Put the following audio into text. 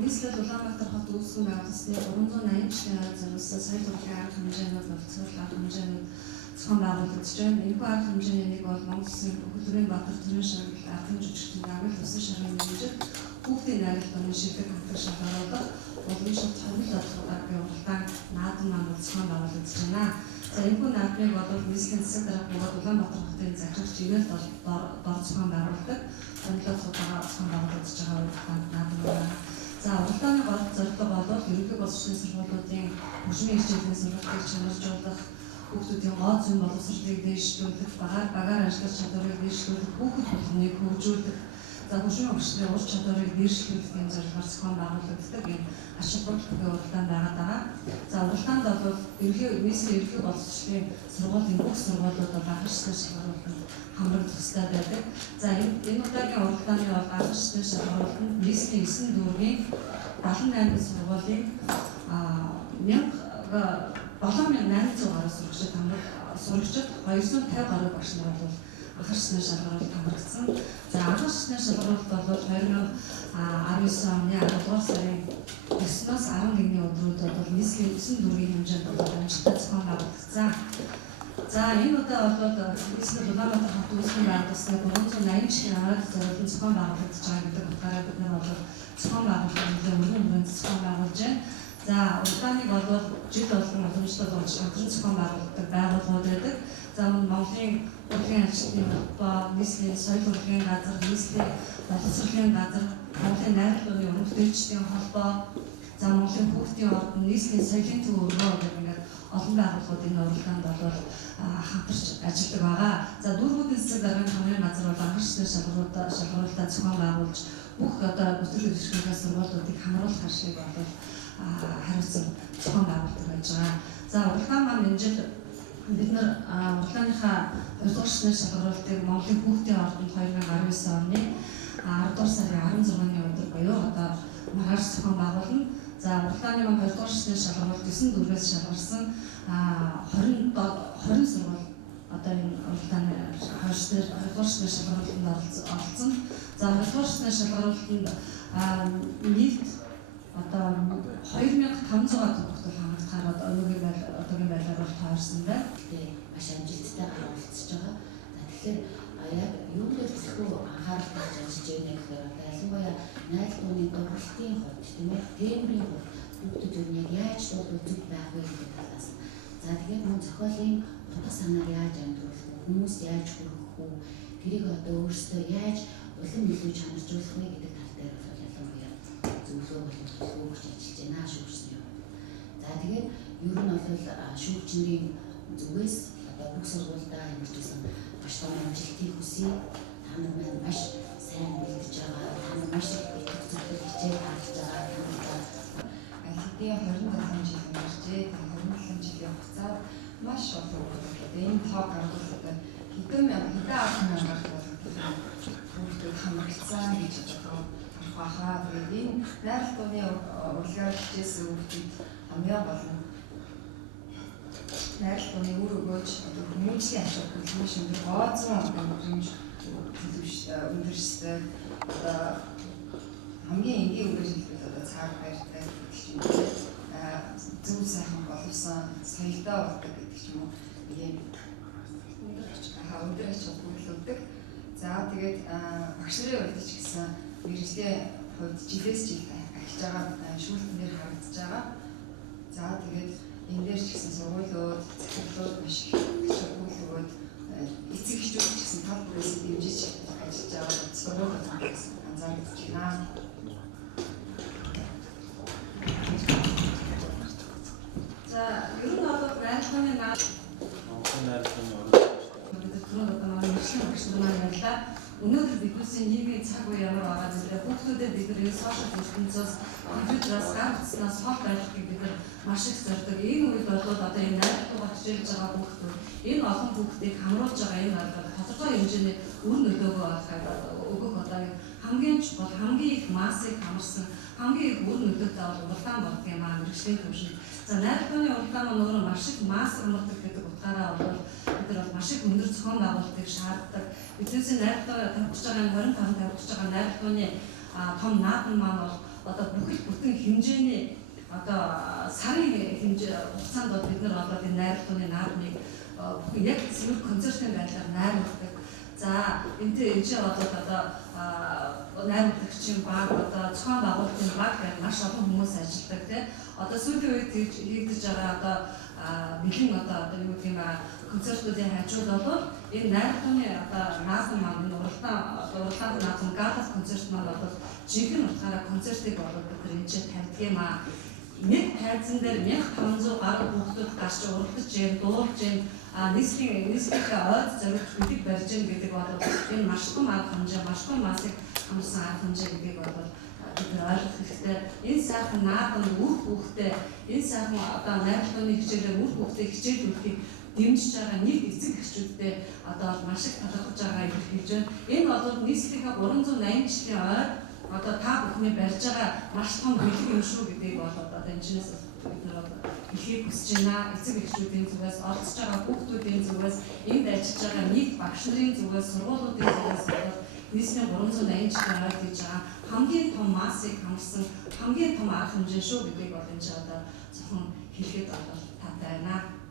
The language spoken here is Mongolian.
нийслэл Улаанбаатар хот үүсгэн байгуулсны 380 жилийн зориулсан соёл урлагийн арга хэмжээнүүд боловсруулах арга хэмжээнүүд зохион байгуулагдаж байна. Энэхүү арга хэмжээний нэг бол Монгол Улсын Хөдөлгөөний Баатар төрийн шагнал арга хэмжээчдийн агуулгын тусын шаргын нэмжил хүүхдийн найруулгын шилдэг хамтран шалгаруулах улсын шат хормол бодлогыг уралдаан наадам маань зохион байгуулагдаж байна. За энэхүү наадмыг бол нийслэлийн засаг дарга бөгөөд Улаанбаатар хотын захирал чиглэл дор зохион байгуулдаг. Онлог судалгаа зохион байгуулагдаж байгаа уралдаанд наадам байна. За уралдааны гол зорилго бол ерөнхий боловсролын сургуулиудын хөгжмийн хичээлийн сургалтыг чанаржуулах, хүүхдүүдийн гол зүйн боловсролыг дэвшүүлэх, багаар ажиллах чадварыг дэвшүүлэх, хүүхэд болгоныг хөгжүүлэх, за хөгжмийн багшны ур чадварыг дэвшүүлэх гэм зорилгоор зохион байгуулагддаг энэ ач холбогдолтой уралдаан байгаа. За уралдаанд бол нийслэлийн ерөнхий боловсролын сургуулийн бүх сургуулиуд бол агшилсан шалгаруулалтанд хамрагдах ёстой байдаг. За энэ удаагийн уралдааны бол агшилсан шалгаруулалтанд нийслэлийн 9 дүүргийн 78 сургуулийн 7800 гаруй сурагчид 250 гаруй багш нар бол агшилсан шалгаруулалт хамрагдсан. За агшилсан шалгаруулалт бол 2019 оны 10 дугаар сарын 9-ноос 11-ний өдрүүд бол нийслэлийн 9 дүүргийн хэмжээнд бол амжилттай зохион байгуулагдсан. За энэ удаа бол нийслэл Улаанбаатар хот үүсгэн байгуулсны 380 жилийн арга зориулсан зохион байгуулагдаж байгаа гэдэг утгаараа бид нар бол зохион байгуулалтын өргөн зохион байгуулж байна. За уралдааныг бол жил болгон уламжлалт болж хамтран зохион байгуулагддаг байгууллагууд байдаг. За Монголын урлагийн ажилтны холбоо, нийслэлийн соёл урлагийн газар, нийслэлийн боловсролын газар, Монголын найруулгын уран бүтээлчдийн холбоо, за Монголын хүүхдийн ордон, нийслэлийн соёлын төв өргөө гэх ингээд олон байгууллагууд энэ уралдаанд бол хамтарч ажилладаг байгаа. За дүүргүүдийн засаг даргын хамрын газар бол агшилсан шалгаруулалтаа зохион байгуулж бүх одоо бүтээл үйлчлэгээ сургуулиудыг хамруулах ашиг бол хариуцсан зохион байгуулдаг байж байгаа. За уралдаан маань энэ жил бид нар уралдааныхаа 2 дугаар шатны шалгаруулалтыг Монголын хүүхдийн ордонд 2019 оны 10 дугаар сарын 16-ны өдөр буюу одоо маргааш зохион байгуулна. За уралдааны маань 2 дугаар шатны шалгаруулалт 9 дүүргээс шалгарсан 20 сургууль одоо энэ уралдааны 2 дугаар шатны шалгаруулалтанд оролцсон. За 2 дугаар шатны шалгаруулалтанд нийт одоо 2500 төгрөгт хангалтахаар одоогийн байдлаар бол таарсан байна. Тэгээ маш амжилттай гаргуулж байгаа. Тэгэхээр яг юунд төлөвлөхөө анхаарал тавьж ажиллаж байна гэхээр ялангуяа найдварын дурлалтын хувьд тийм ээ тембрийн хувьд хүүхдүүд юу яг яаж дуулах зүг байх вэ гэдэг талаас. За тэгээд мөн зохиолын утга санааг яаж амжуулах вэ? Хүмүүс яаж хүргэх вэ? Тэрийг одоо өөрсдөө яаж улам илүү чанаржуулах вэ гэдэг тал дээр бол ялангуяа зөвлөгөө болон төлөвлөгөө өгч ажиллаж байна шүүгчний хувьд. За тэгээд ер нь бол шүүгчний зүгээс одоо бүх сургуультай хэмжижсэн маш том амжилтыг хүсье. Та нар маань маш сайн бэлдэж байгаа. Та нар маш их зөвлөлт хичээл гаргаж байгаа. Хэдийн 27 жил өнгөрчээ. 27 жилийн хугацаад маш олон хүүхдүүд энэ тоо гаргуулдаг хэдэн арга мянгаар хүүхдүүд хамрагдсан гэж бодох баха. Тэгээд энэ найралтууны урлагаар хичээсэн хүүхдүүд хамгийн гол нь найралтууны үр өгөөж одоо хүмүүжлийн ашиг хөдөлгөөн шимдэг гооцон хэмжээнд өндөрсөй одоо хамгийн энгийн үгээр хэлбэл одоо цаг байртай гэдэг чинь зөв сайхан боловсон соёлтой болдог гэдэг ч юм уу ийм өндөр ач холбогдолтой. За тэгээд багш нарын хувьд ч гэсэн мэргэжлийн хувьд жилээс жил ахиж байгаа шүүлтнээр харагдаж байгаа. За тэгээд энэ дээр ч гэсэн сургуулиуд, захирлууд маш их өгөөд эцэг эхчүүд ч гэсэн тал бүрээс дэмжиж ажиллаж байгаа сургуулиуд анзаарч байна. За ер нь бол найруулгын өнөөдөр бидний нийгмийн цаг үе ямар байгаа зэрэг хүүхдүүдэд бид нар сошиал ертөнцөөс компьютероос гарцснаас хол байхыг бид нар маш их зорддог. Энэ үед бол одоо энэ найруулгыг хичээлж байгаа хүүхдүүд энэ олон хүүхдийг хамруулж байгаа энэ бол тодорхой хэмжээний үр нөлөөгөө өгөх одоо хамгийн чухал хамгийн их массыг хамарсан хамгийн их үр нөлөөтэй бол уралдаан болдог юм аа мэргэжлийн төвшин. За найруулгын уралдаан маань өөрөө маш их масс хамардаг гэдэг утгаараа бол бид нар маш их өндөр зохион байгуулалтыг шаарддаг. Биднээс найруулга тавьж байгаа 25 тавьж байгаа найруулгын том наадам маань бол одоо бүтэн хэмжээний одоо сарын хэмжээ хугацаанд бол бид нар одоо энэ найруулгын наадмыг бүхэн яг зөв концертын байдлаар найруулдаг. За энэ чинь одоо найруулагчийн баг одоо зохион байгуулалтын баг гэж маш олон хүмүүс ажилладаг тийм. Одоо сүүлийн үед хийгдэж байгаа одоо бэлэн одоо юу гэх юм концертуудын хажууд бол энэ найруулгын одоо наадам маань уралдаан наадам гала концерт маань бол жинхэнэ утгаараа концертыг болоод бид энэ чинь тавьдаг юм аа. Нэг тайзан дээр 1500 гаруй хүүхдүүд гарч уралдаж जैन дуулж जैन нийслэлийн ойд зориулж бидэг барьж гэн гэдэг бол энэ маш том арга хэмжээ, маш том масыг хамарсан арга хэмжээ гэдэг бол бид ойлгох хэрэгтэй. Энэ сайхан наадам үр хүүхдээ энэ сайхан одоо найруулгын хичээлээр үр хүүхдээ хичээлүүлэхийг дэмжиж байгаа нэг эцэг эхчүүдтэй одоо маш их талархаж байгаа илэрхийлж байна. Энэ бол нийслэлийн 380 жилийн ойд одоо та бүхний барьж байгаа маш том бэлэг юм шүү гэдгийг бол одоо энэ чинээс бид нар ихийг хүсэж байна. Эцэг эхчүүдийн зүгээс, орцож байгаа хүүхдүүдийн зүгээс, энд ажиллаж байгаа нийт багш нарын зүгээс, сургуулиудын зүгээс нийслэлийн 380 жилийн ойд хийж байгаа хамгийн том массыг хамарсан хамгийн том арга хэмжээ шүү гэдгийг бол энэ ч одоо зөвхөн хэлэхэд бол таатай байна.